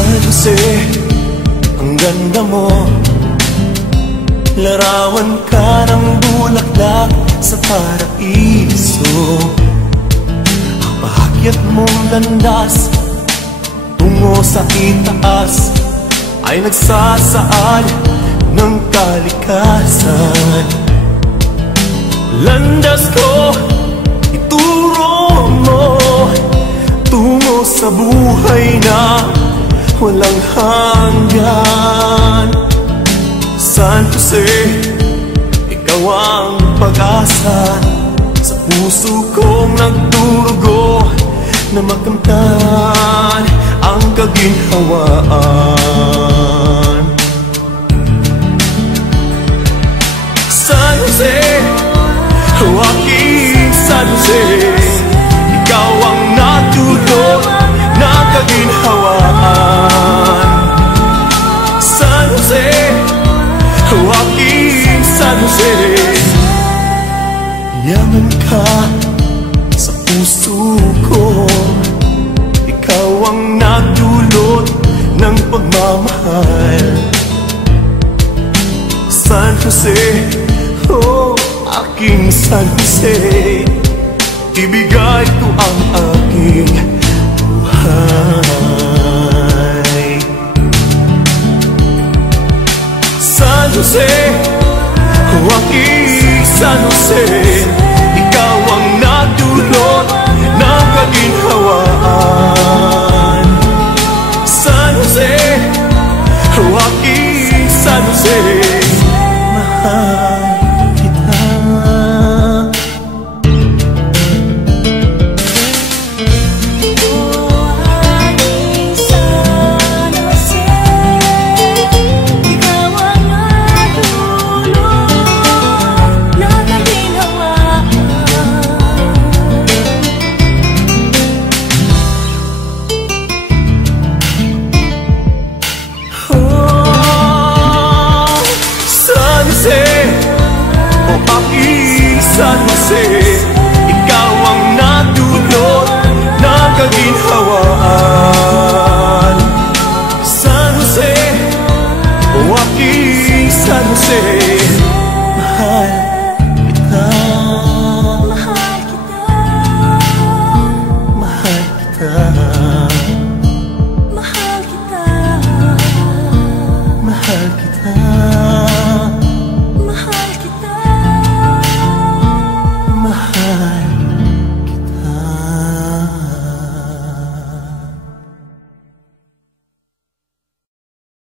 San Jose, ang ganda mo. Larawan ka ng bulaklak sa paraiso. Ang paakyat mong landas tungo sa itaas ay nagsasaad ng kalikasan. Landas ko, ituro mo tungo sa buhay na walang hanggan. San Jose, ikaw ang pag-asa sa puso kong nagdurugo na makamtan ang kaginhawaan. San Jose, aking San Jose, ikaw ang natulog na kaginhawaan. San Jose, aking San Jose, yaman ka sa puso ko. Ikaw ang nagdulot ng pagmamahal. San Jose, oh aking San Jose, ibigay ko ang aking buhay. San Jose, aking San Jose, ikaw ang nagdulot ng kaginhawaan. San Jose, aking San Jose, mahal kita. San Jose, ikaw ang nagdulot ng kaginhawaan. San Jose, aking San Jose, mahal